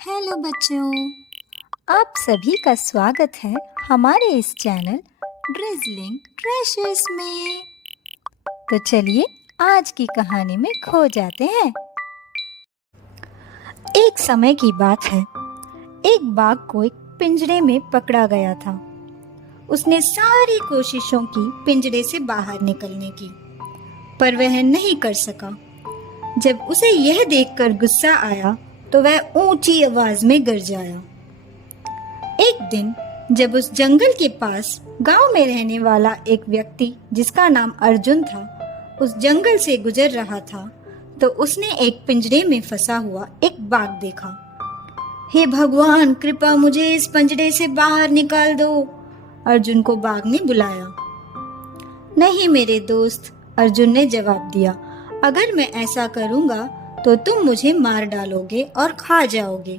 Hello बच्चों, आप सभी का स्वागत है हमारे इस चैनल ड्रिजलिंग ट्रेशर्स में। तो चलिए आज की कहानी में खो जाते हैं। एक समय की बात है, एक बाघ को एक पिंजरे में पकड़ा गया था। उसने सारी कोशिशों की पिंजरे से बाहर निकलने की, पर वह नहीं कर सका। जब उसे यह देखकर गुस्सा आया तो वह ऊंची आवाज में गरजाया। एक दिन जब उस जंगल के पास गांव में रहने वाला एक व्यक्ति जिसका नाम अर्जुन था, उस जंगल से गुजर रहा था, तो उसने एक पिंजरे में फंसा हुआ एक बाघ देखा। हे भगवान, कृपया मुझे इस पिंजरे से बाहर निकाल दो, अर्जुन को बाघ ने बुलाया। नहीं मेरे दोस्त, अर्जुन ने जवाब दिया, अगर मैं ऐसा करूंगा तो तुम मुझे मार डालोगे और खा जाओगे।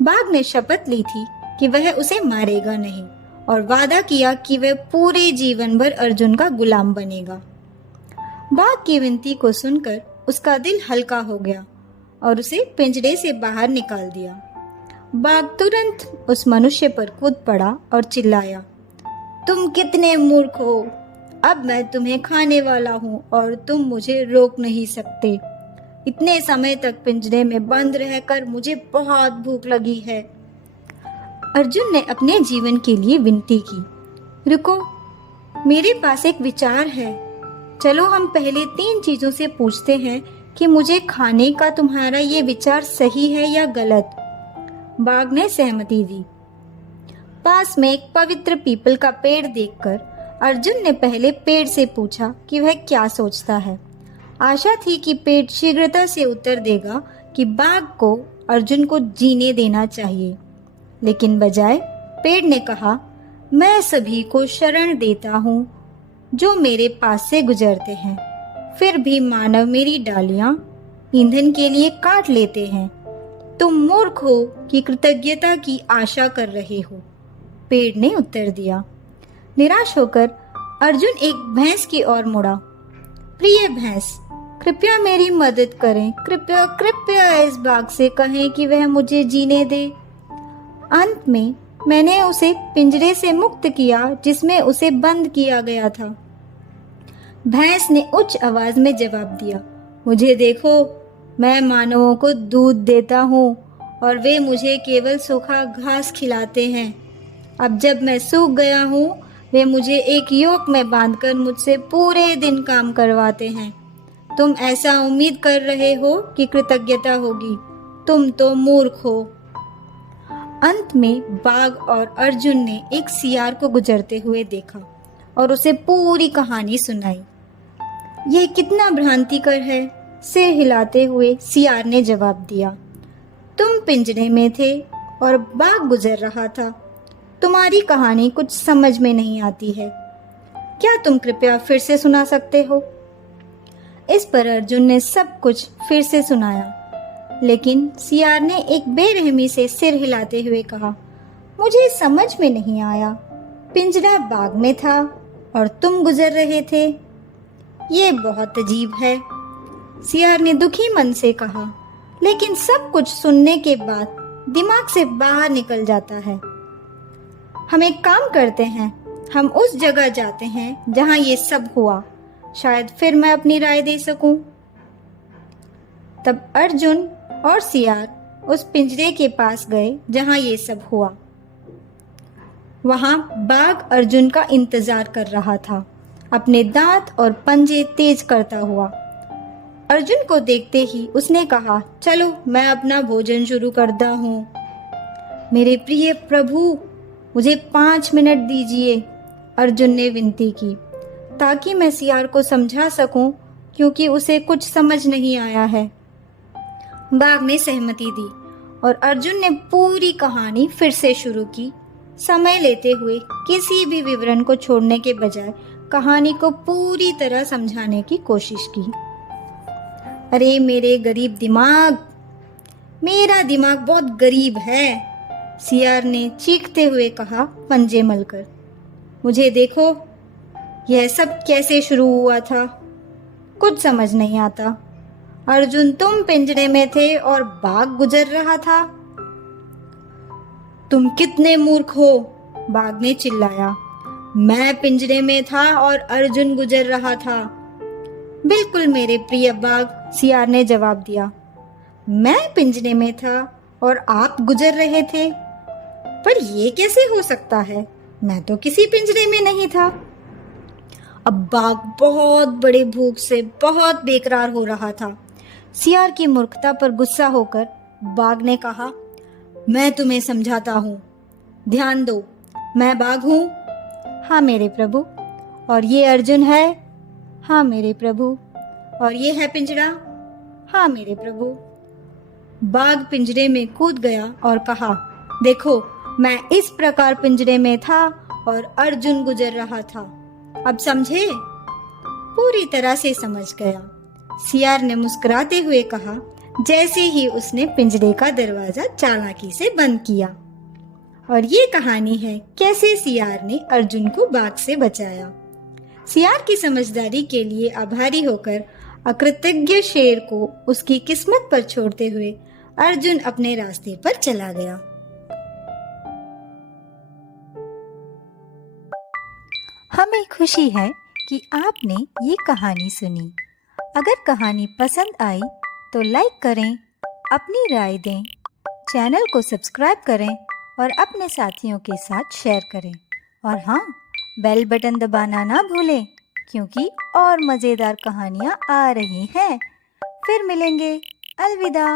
बाघ ने शपथ ली थी कि वह उसे मारेगा नहीं और वादा किया कि वह पूरे जीवन भर अर्जुन का गुलाम बनेगा। बाघ की विनती को सुनकर उसका दिल हल्का हो गया और उसे पिंजरे से बाहर निकाल दिया। बाघ तुरंत उस मनुष्य पर कूद पड़ा और चिल्लाया, तुम कितने मूर्ख हो, अब मैं तुम्हें खाने वाला हूँ और तुम मुझे रोक नहीं सकते। इतने समय तक पिंजरे में बंद रहकर मुझे बहुत भूख लगी है। अर्जुन ने अपने जीवन के लिए विनती की, रुको, मेरे पास एक विचार है। चलो हम पहले 3 चीजों से पूछते हैं कि मुझे खाने का तुम्हारा ये विचार सही है या गलत। बाघ ने सहमति दी। पास में एक पवित्र पीपल का पेड़ देखकर अर्जुन ने पहले पेड़ से पूछा कि वह क्या सोचता है। आशा थी कि पेड़ शीघ्रता से उत्तर देगा कि बाघ को अर्जुन को जीने देना चाहिए, लेकिन बजाय पेड़ ने कहा, मैं सभी को शरण देता हूँ जो मेरे पास से गुजरते हैं, फिर भी मानव मेरी डालियाँ ईंधन के लिए काट लेते हैं। तुम मूर्ख हो कि कृतज्ञता की आशा कर रहे हो, पेड़ ने उत्तर दिया। निराश होकर अर्जुन एक भैंस की ओर मुड़ा। प्रिय भैंस, कृपया मेरी मदद करें, कृपया कृपया इस बाघ से कहें कि वह मुझे जीने दे। अंत में मैंने उसे पिंजरे से मुक्त किया जिसमें उसे बंद किया गया था। भैंस ने उच्च आवाज में जवाब दिया, मुझे देखो, मैं मानवों को दूध देता हूँ और वे मुझे केवल सूखा घास खिलाते हैं। अब जब मैं सूख गया हूँ, वे मुझे एक योक में बांधकर मुझसे पूरे दिन काम करवाते हैं। तुम ऐसा उम्मीद कर रहे हो कि कृतज्ञता होगी, तुम तो मूर्ख हो। अंत में बाघ और अर्जुन ने एक सियार को गुजरते हुए देखा और उसे पूरी कहानी सुनाई। यह कितना भ्रांतिकर है, सिर हिलाते हुए सियार ने जवाब दिया, तुम पिंजरे में थे और बाघ गुजर रहा था। तुम्हारी कहानी कुछ समझ में नहीं आती है। क्या तुम कृपया फिर से सुना सकते हो? इस पर अर्जुन ने सब कुछ फिर से सुनाया, लेकिन सियार ने एक बेरहमी से सिर हिलाते हुए कहा, मुझे समझ में नहीं आया। पिंजरा बाग में था और तुम गुजर रहे थे। ये बहुत अजीब है, सियार ने दुखी मन से कहा, लेकिन सब कुछ सुनने के बाद दिमाग से बाहर निकल जाता है। हम एक काम करते हैं, हम उस जगह जाते हैं जहां ये सब हुआ, शायद फिर मैं अपनी राय दे सकूं। तब अर्जुन और सियार उस पिंजरे के पास गए जहां ये सब हुआ। वहां बाघ अर्जुन का इंतजार कर रहा था, अपने दांत और पंजे तेज करता हुआ। अर्जुन को देखते ही उसने कहा, चलो मैं अपना भोजन शुरू करता हूँ। मेरे प्रिय प्रभु, मुझे 5 मिनट दीजिए, अर्जुन ने विनती की, ताकि मैं सियार को समझा सकूं, क्योंकि उसे कुछ समझ नहीं आया है। बाघ ने सहमति दी और अर्जुन ने पूरी कहानी फिर से शुरू की, समय लेते हुए किसी भी विवरण को छोड़ने के बजाय कहानी को पूरी तरह समझाने की कोशिश की। अरे मेरे गरीब दिमाग, मेरा दिमाग बहुत गरीब है, सियार ने चीखते हुए कहा पंजे मलकर। मुझे देखो, यह सब कैसे शुरू हुआ था, कुछ समझ नहीं आता। अर्जुन, तुम पिंजरे में थे और बाघ गुजर रहा था। तुम कितने मूर्ख हो, बाघ ने चिल्लाया। मैं पिंजरे में था और अर्जुन गुजर रहा था। बिल्कुल मेरे प्रिय बाघ, सियार ने जवाब दिया। मैं पिंजरे में था और आप गुजर रहे थे, पर ये कैसे हो सकता है? मैं तो किसी पिंजरे में नहीं था। अब बाघ बहुत बड़े भूख से बहुत बेकरार हो रहा था। सियार की मूर्खता पर गुस्सा होकर बाघ ने कहा, मैं तुम्हें समझाता हूँ, ध्यान दो, मैं बाघ हूँ। हाँ मेरे प्रभु। और ये अर्जुन है। हाँ मेरे प्रभु। और ये है पिंजरा। हाँ मेरे प्रभु। बाघ पिंजरे में कूद गया और कहा, देखो, मैं इस प्रकार पिंजरे में था और अर्जुन गुजर रहा था। अब समझे? पूरी तरह से समझ गया, सियार ने मुस्कुराते हुए कहा, जैसे ही उसने पिंजरे का दरवाजा चालाकी से बंद किया। और ये कहानी है कैसे सियार ने अर्जुन को बाघ से बचाया। सियार की समझदारी के लिए आभारी होकर अकृतज्ञ शेर को उसकी किस्मत पर छोड़ते हुए अर्जुन अपने रास्ते पर चला गया। हमें खुशी है कि आपने ये कहानी सुनी। अगर कहानी पसंद आई तो लाइक करें, अपनी राय दें, चैनल को सब्सक्राइब करें और अपने साथियों के साथ शेयर करें। और हाँ, बेल बटन दबाना ना भूलें, क्योंकि और मज़ेदार कहानियाँ आ रही हैं। फिर मिलेंगे। अलविदा।